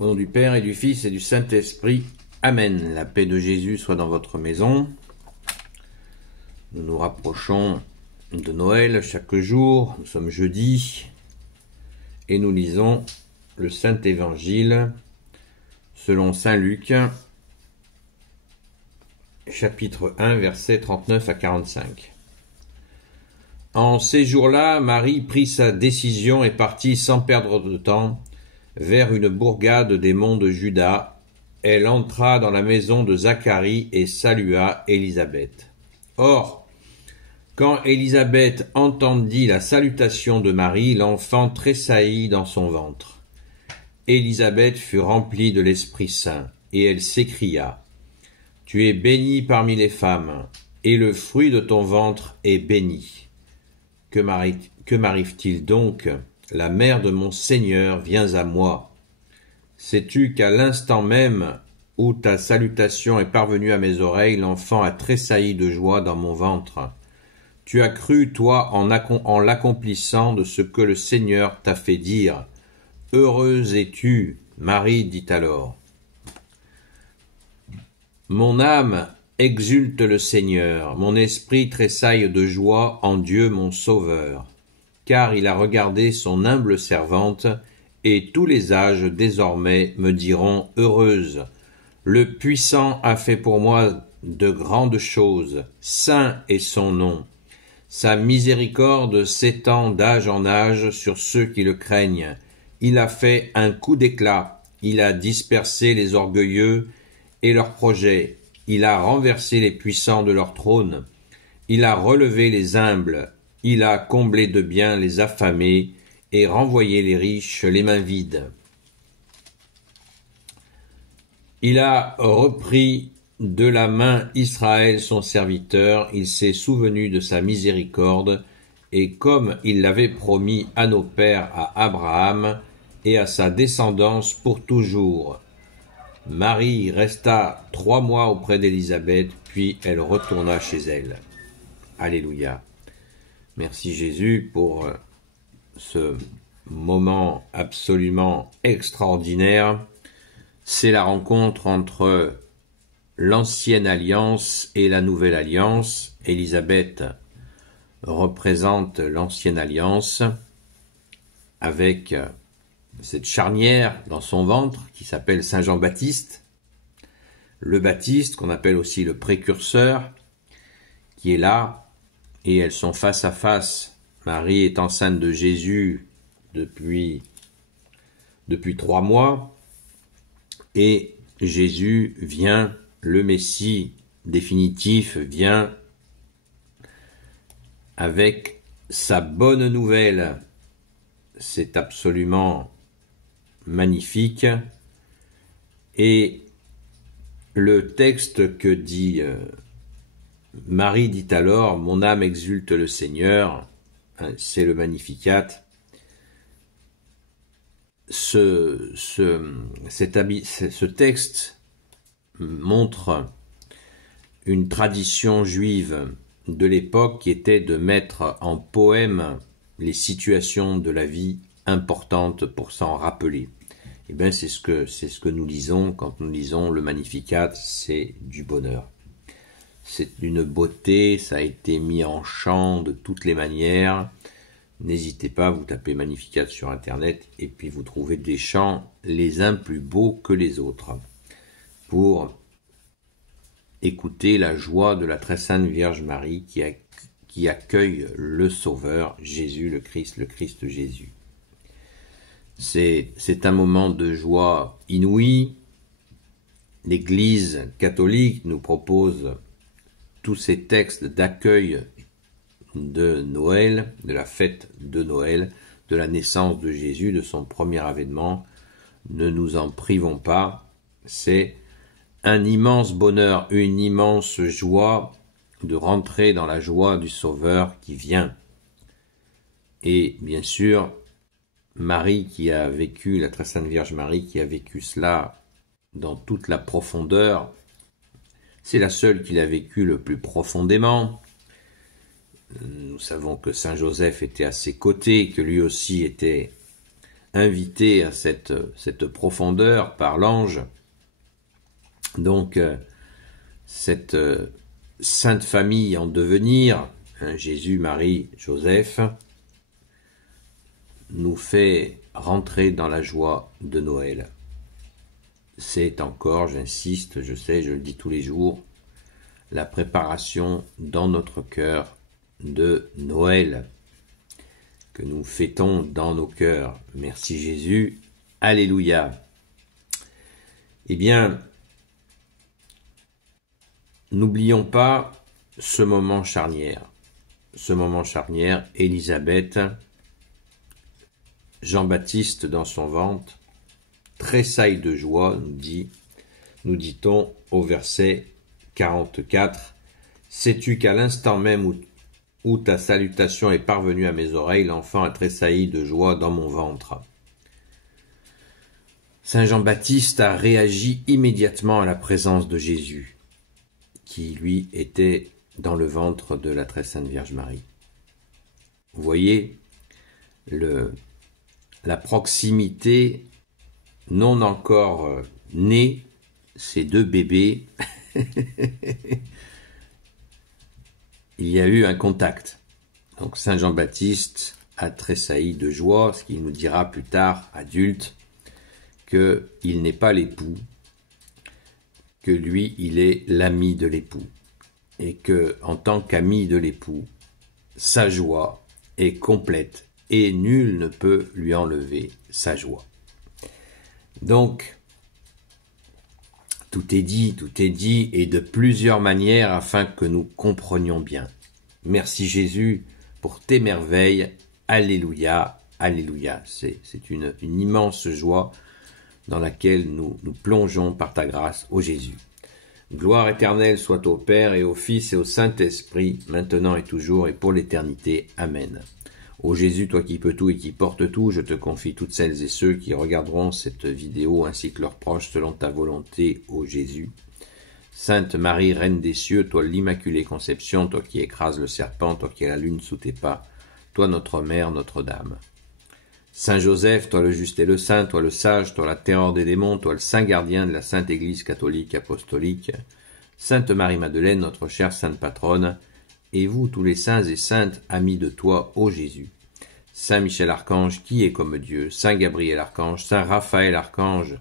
Au nom du Père et du Fils et du Saint-Esprit. Amen. La paix de Jésus soit dans votre maison. Nous nous rapprochons de Noël chaque jour. Nous sommes jeudi et nous lisons le Saint-Évangile selon Saint Luc, chapitre 1, versets 39 à 45. En ces jours-là, Marie prit sa décision et partit sans perdre de temps vers une bourgade des monts de Juda. Elle entra dans la maison de Zacharie et salua Élisabeth. Or, quand Élisabeth entendit la salutation de Marie, l'enfant tressaillit dans son ventre. Élisabeth fut remplie de l'Esprit Saint, et elle s'écria : « Tu es bénie parmi les femmes, et le fruit de ton ventre est béni. Que m'arrive-t-il donc ? La mère de mon Seigneur vient à moi. Sais-tu qu'à l'instant même où ta salutation est parvenue à mes oreilles, l'enfant a tressailli de joie dans mon ventre. Tu as cru, toi, en l'accomplissant de ce que le Seigneur t'a fait dire. Heureuse es-tu, Marie, dit alors. Mon âme exulte le Seigneur, mon esprit tressaille de joie en Dieu mon Sauveur. Car il a regardé son humble servante, et tous les âges désormais me diront heureuse. Le Puissant a fait pour moi de grandes choses, saint est son nom. Sa miséricorde s'étend d'âge en âge sur ceux qui le craignent. Il a fait un coup d'éclat, il a dispersé les orgueilleux et leurs projets, il a renversé les puissants de leur trône, il a relevé les humbles, il a comblé de biens les affamés et renvoyé les riches les mains vides. Il a repris de la main Israël son serviteur, il s'est souvenu de sa miséricorde, et comme il l'avait promis à nos pères, à Abraham et à sa descendance pour toujours. Marie resta 3 mois auprès d'Élisabeth, puis elle retourna chez elle. Alléluia. Merci Jésus pour ce moment absolument extraordinaire. C'est la rencontre entre l'ancienne alliance et la nouvelle alliance. Élisabeth représente l'ancienne alliance avec cette charnière dans son ventre qui s'appelle Saint Jean-Baptiste, le Baptiste qu'on appelle aussi le précurseur, qui est là, et elles sont face à face. Marie est enceinte de Jésus depuis 3 mois, et Jésus vient, le Messie définitif vient avec sa bonne nouvelle. C'est absolument magnifique. Et le texte que dit Marie dit alors, mon âme exulte le Seigneur, c'est le Magnificat. Ce texte montre une tradition juive de l'époque qui était de mettre en poème les situations de la vie importantes pour s'en rappeler. Et bien c'est ce que nous lisons quand nous lisons le Magnificat, c'est du bonheur. C'est d'une beauté, ça a été mis en chant de toutes les manières. N'hésitez pas, vous tapez Magnificat sur internet et puis vous trouvez des chants les uns plus beaux que les autres pour écouter la joie de la très sainte Vierge Marie qui accueille le Sauveur, Jésus, le Christ Jésus. C'est un moment de joie inouïe. L'Église catholique nous propose tous ces textes d'accueil de Noël, de la fête de Noël, de la naissance de Jésus, de son premier avènement. Ne nous en privons pas. C'est un immense bonheur, une immense joie de rentrer dans la joie du Sauveur qui vient. Et bien sûr, Marie qui a vécu, la très sainte Vierge Marie qui a vécu cela dans toute la profondeur, c'est la seule qui l'a vécu le plus profondément. Nous savons que Saint Joseph était à ses côtés, que lui aussi était invité à cette profondeur par l'ange. Donc, cette sainte famille en devenir, Jésus, Marie, Joseph, nous fait rentrer dans la joie de Noël. C'est encore, j'insiste, je sais, je le dis tous les jours, la préparation dans notre cœur de Noël, que nous fêtons dans nos cœurs. Merci Jésus, alléluia. Eh bien, n'oublions pas ce moment charnière. Ce moment charnière, Élisabeth, Jean-Baptiste dans son ventre, tressaille de joie, nous dit-on au verset 44. Sais-tu qu'à l'instant même où ta salutation est parvenue à mes oreilles, l'enfant a tressailli de joie dans mon ventre. Saint Jean-Baptiste a réagi immédiatement à la présence de Jésus, qui lui était dans le ventre de la très sainte Vierge Marie. Vous voyez la proximité non encore née, ces deux bébés, il y a eu un contact. Donc Saint Jean-Baptiste a tressailli de joie, ce qu'il nous dira plus tard, adulte, qu'il n'est pas l'époux, que lui, il est l'ami de l'époux, et que, en tant qu'ami de l'époux, sa joie est complète, et nul ne peut lui enlever sa joie. Donc, tout est dit, et de plusieurs manières afin que nous comprenions bien. Merci Jésus pour tes merveilles. Alléluia, alléluia. C'est une immense joie dans laquelle nous plongeons par ta grâce, ô Jésus. Gloire éternelle soit au Père et au Fils et au Saint-Esprit, maintenant et toujours et pour l'éternité. Amen. Ô Jésus, toi qui peux tout et qui portes tout, je te confie toutes celles et ceux qui regarderont cette vidéo ainsi que leurs proches selon ta volonté, ô Jésus. Sainte Marie, Reine des cieux, toi l'Immaculée Conception, toi qui écrases le serpent, toi qui as la lune sous tes pas, toi notre Mère, Notre-Dame. Saint Joseph, toi le juste et le saint, toi le sage, toi la terreur des démons, toi le saint gardien de la Sainte Église catholique apostolique. Sainte Marie-Madeleine, notre chère sainte patronne, et vous, tous les saints et saintes, amis de toi, ô Jésus. Saint Michel Archange, qui est comme Dieu, Saint Gabriel Archange, Saint Raphaël Archange,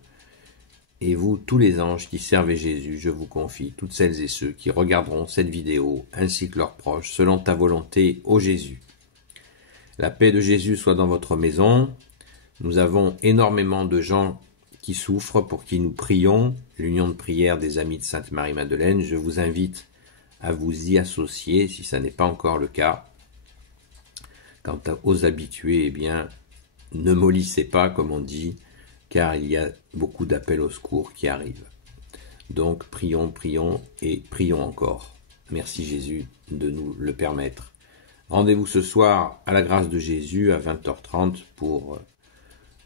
et vous, tous les anges qui servez Jésus, je vous confie toutes celles et ceux qui regarderont cette vidéo, ainsi que leurs proches, selon ta volonté, ô Jésus. La paix de Jésus soit dans votre maison. Nous avons énormément de gens qui souffrent, pour qui nous prions, l'union de prière des amis de Sainte Marie-Madeleine. Je vous invite à vous y associer, si ça n'est pas encore le cas. Quant aux habitués, eh bien, ne mollissez pas, comme on dit, car il y a beaucoup d'appels au secours qui arrivent. Donc, prions, prions et prions encore. Merci Jésus de nous le permettre. Rendez-vous ce soir à la grâce de Jésus à 20h30 pour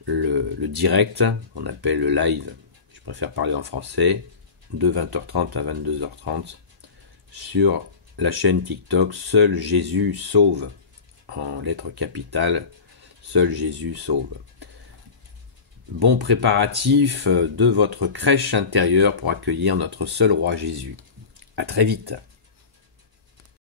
le direct, on appelle le live, je préfère parler en français, de 20h30 à 22h30 sur la chaîne TikTok Seul Jésus sauve, en lettres capitales, Seul Jésus sauve. Bon préparatif de votre crèche intérieure pour accueillir notre seul roi Jésus. À très vite.